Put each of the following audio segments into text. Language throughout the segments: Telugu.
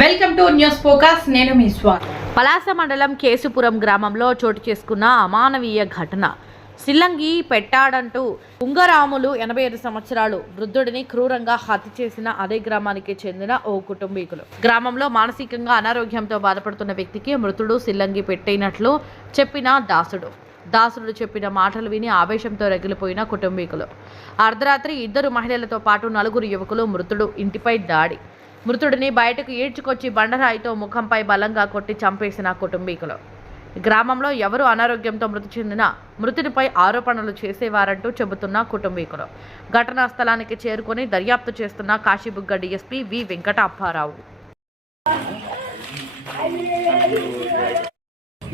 Welcome to news focus. నేను మీ పలాస మండలం కేసుపురం గ్రామంలో చోటు చేసుకున్న అమానవీయ ఘటన. సిల్లంగి పెట్టాడంటూ ఉంగరాములు ఎనభై ఐదు సంవత్సరాలు వృద్ధుడిని క్రూరంగా హత్య చేసిన అదే గ్రామానికి చెందిన ఓ కుటుంబీకులు. గ్రామంలో మానసికంగా అనారోగ్యంతో బాధపడుతున్న వ్యక్తికి మృతుడు సిల్లంగి పెట్టినట్లు చెప్పిన దాసుడు. దాసుడు చెప్పిన మాటలు విని ఆవేశంతో రగిలిపోయిన కుటుంబీకులు. అర్ధరాత్రి ఇద్దరు మహిళలతో పాటు నలుగురు యువకులు మృతుడు ఇంటిపై దాడి. మృతుడిని బయటకు ఈడ్చుకొచ్చి బండరాయితో ముఖంపై బలంగా కొట్టి చంపేసిన కుటుంబీకులు. గ్రామంలో ఎవరు అనారోగ్యంతో మృతి చెందిన మృతునిపై ఆరోపణలు చేసేవారంటూ చెబుతున్న కుటుంబీకులు. ఘటనా స్థలానికి చేరుకొని దర్యాప్తు చేస్తున్న కాశీబుగ్గ డీఎస్పీ వి వెంకట అప్పారావు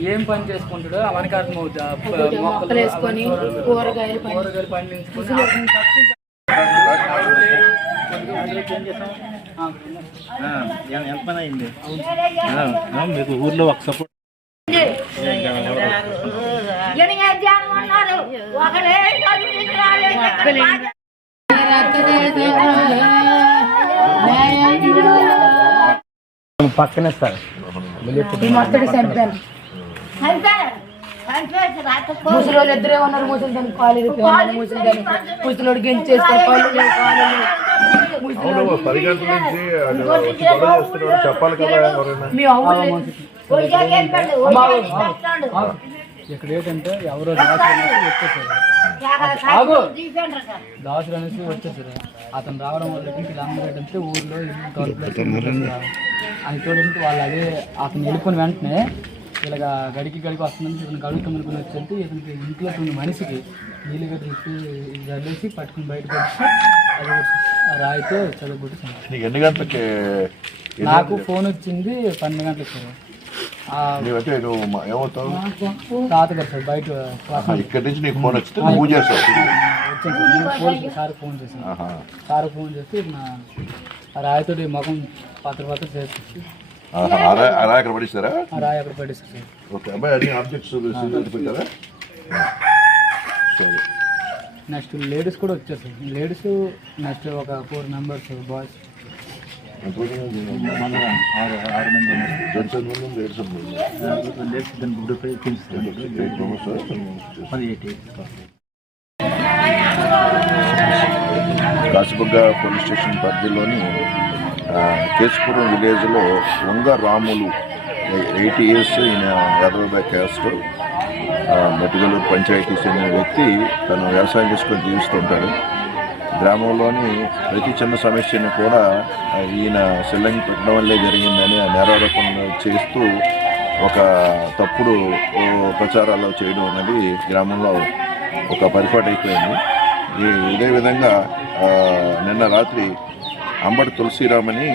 ఏం పని చేసుకుంటాడో? అవనికి అర్థమవుతుంది ఆ ప- మొక్కలు మొక్కలు వేసుకొని కూరగాయలు పండి- కూరగాయలు పండించుకొని ఎంత పని అయింది ఆ, ఆ, మీకు ఊర్లో ఒక సపోర్ట్ పక్కనే సార్. ఈ మొత్తడి చనిపోయాను ముసలోళ్ళు ఇద్దరే ఉన్నారు ముసలి దాన్ని కాలు ఇరిపోయాను ముసలి దాన్ని ముసలోడు గెంచేస్తే కాళ్ళు కాళ్ళు చెప్పాలి కదా ఇక్కడ ఏంటంటే ఎవరో దాసులు అనేసి వచ్చేసారు ఆగు దాసులు అనేసి వచ్చేసారు అతను రావడం వల్ల వీళ్ళందరూ ఏంటంటే ఊర్లో అని చూడండి వాళ్ళు అదే అతను వెళ్ళిపోయిన వెంటనే ఇలాగ గడికి గడికి వస్తుందని ఇతను గడుగుతుంది అనుకుని వచ్చి ఇతనికి ఇంట్లో ఉన్న మనిషికి నీళ్ళు ఇప్పి జల్లేసి పట్టుకుని బయటకు వచ్చి అది ఆ రాయితో చదువుకుంటూ ఎన్ని గంటలకి నాకు ఫోన్ వచ్చింది పన్నెండు గంటలకు సార్. తాతగారు సార్ బయట ఇక్కడి నుంచి నీకు ఫోన్ వచ్చితే నువ్వు సార్. ఫోన్ చేశాను. సార్ ఫోన్ చేస్తే నా ఆ రాయితోటి ముఖం పత్ర పత్ర చేసి అక్కడ పడిస్తారా అక్కడ పడేస్తారు సార్ ఓకే అబ్బాయి అన్ని ఆబ్జెక్ట్స్ పెట్టారా? సరే. నెక్స్ట్ లేడీస్ కూడా వచ్చారు సార్ లేడీస్ నెక్స్ట్ ఒక four members boys. Kasibugga police station పరిధిలోని ఆ, కేశపురం విలేజ్లో వంగ రాములు ఎయిటీ ఇయర్స్ ఈయన యాదవబాయ్ క్యాస్ట్ ఆ, మెట్టుగలూరు పంచాయతీ చెందిన వ్యక్తి. తను వ్యవసాయం చేసుకొని జీవిస్తుంటాడు. గ్రామంలోని ప్రతి చిన్న సమస్యని కూడా ఈయన సెల్లంగి పెట్టడం వల్లే జరిగిందని ఆ నేరారోపణ చేస్తూ ఒక తప్పుడు ప్రచారాలు చేయడం అనేది గ్రామంలో ఒక పరిపాటు అయిపోయింది. ఇదే విధంగా నిన్న రాత్రి అంబటి తులసిరామని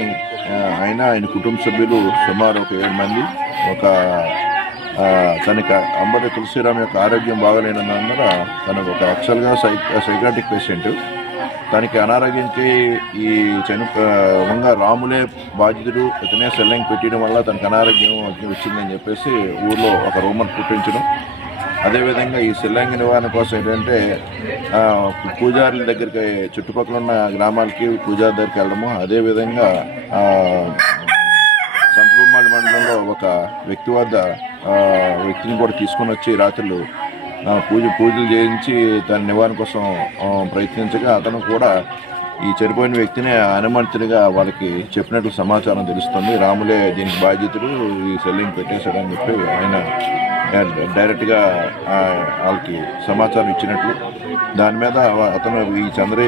ఆయన ఆయన కుటుంబ సభ్యులు సుమారు ఒక ఏడు మంది. ఒక తనకి అంబటి తులసిరామ్ యొక్క ఆరోగ్యం బాగలేనందువల్ల తనకు ఒక యాక్చువల్గా సై సైకాటిక్ పేషెంట్. తనకి అనారోగ్యంకి ఈ చని వంగ రాములే బాధితుడు ఇతనే సెల్లింగ్ పెట్టడం వల్ల తనకు అనారోగ్యం వచ్చిందని చెప్పేసి ఊర్లో ఒక రూమర్ పుట్టించడం. అదేవిధంగా ఈ సెల్లంగి నివారణ కోసం ఏంటంటే పూజారుల దగ్గరికి చుట్టుపక్కల ఉన్న గ్రామాలకి పూజారి దగ్గరికి వెళ్ళడము. అదేవిధంగా ఆ, సంతబొమ్మాలి మండలంలో ఒక వ్యక్తి వద్ద వ్యక్తిని కూడా తీసుకొని వచ్చి రాత్రులు పూజ పూజలు చేయించి దాని నివారణ కోసం ప్రయత్నించగా అతను కూడా ఈ చనిపోయిన వ్యక్తిని అనుమతిగా వాళ్ళకి చెప్పినట్టు సమాచారం తెలుస్తుంది. రాములే దీనికి బాధ్యతలు ఈ సెల్లింగ్ పెట్టేశాడని చెప్పి ఆయన డైరెక్ట్గా వాళ్ళకి సమాచారం ఇచ్చినట్లు. దాని మీద అతను ఈ చంద్ర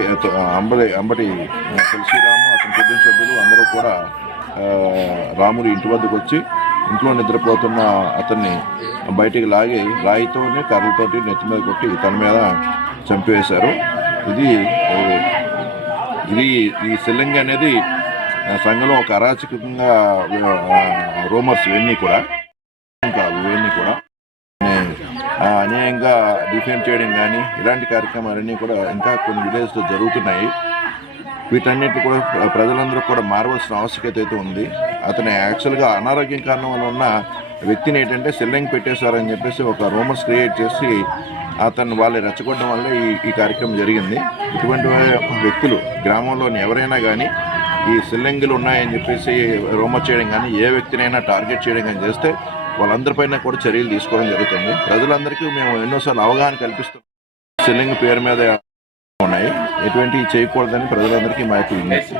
అంబడి అంబటి తులసిరాము అతని కుటుంబ సభ్యులు అందరూ కూడా రాముడి రాముడు ఇంటి వద్దకు వచ్చి ఇంట్లో నిద్రపోతున్న అతన్ని బయటికి లాగి రాయితోనే కర్రలతోటి నెత్తి మీద కొట్టి తన మీద చంపివేశారు ఇది ఇది ఈ సెల్లింగ్ అనేది సంఘంలో ఒక అరాచకంగా రూమర్స్ ఇవన్నీ కూడా ఇంకా ఇవన్నీ కూడా ఆ, అన్యాయంగా డిఫేమ్ చేయడం కానీ ఇలాంటి కార్యక్రమాలన్నీ కూడా ఇంకా కొన్ని విలేజ్లో జరుగుతున్నాయి. వీటన్నిటి కూడా ప్రజలందరూ కూడా మారవలసిన ఆవశ్యకత అయితే ఉంది. అతను యాక్చువల్గా అనారోగ్యం కారణం వల్ల ఉన్న వ్యక్తిని ఏంటంటే సెల్లింగ్ పెట్టేశారని చెప్పేసి ఒక రూమర్స్ క్రియేట్ చేసి అతను వాళ్ళు రెచ్చగొట్టడం వల్ల ఈ ఈ కార్యక్రమం జరిగింది. ఇటువంటి వ్యక్తులు గ్రామంలోని ఎవరైనా కానీ ఈ సిల్లింగులు ఉన్నాయని చెప్పేసి రోమర్ చేయడం కానీ ఏ వ్యక్తినైనా టార్గెట్ చేయడం కానీ చేస్తే వాళ్ళందరిపైన కూడా చర్యలు తీసుకోవడం జరుగుతుంది. ప్రజలందరికీ మేము ఎన్నోసార్లు అవగాహన కల్పిస్తాం సిల్లింగ్ పేరు మీద ఉన్నాయి. ఎటువంటివి చేయకూడదని ప్రజలందరికీ మా యొక్క విజ్ఞప్తి.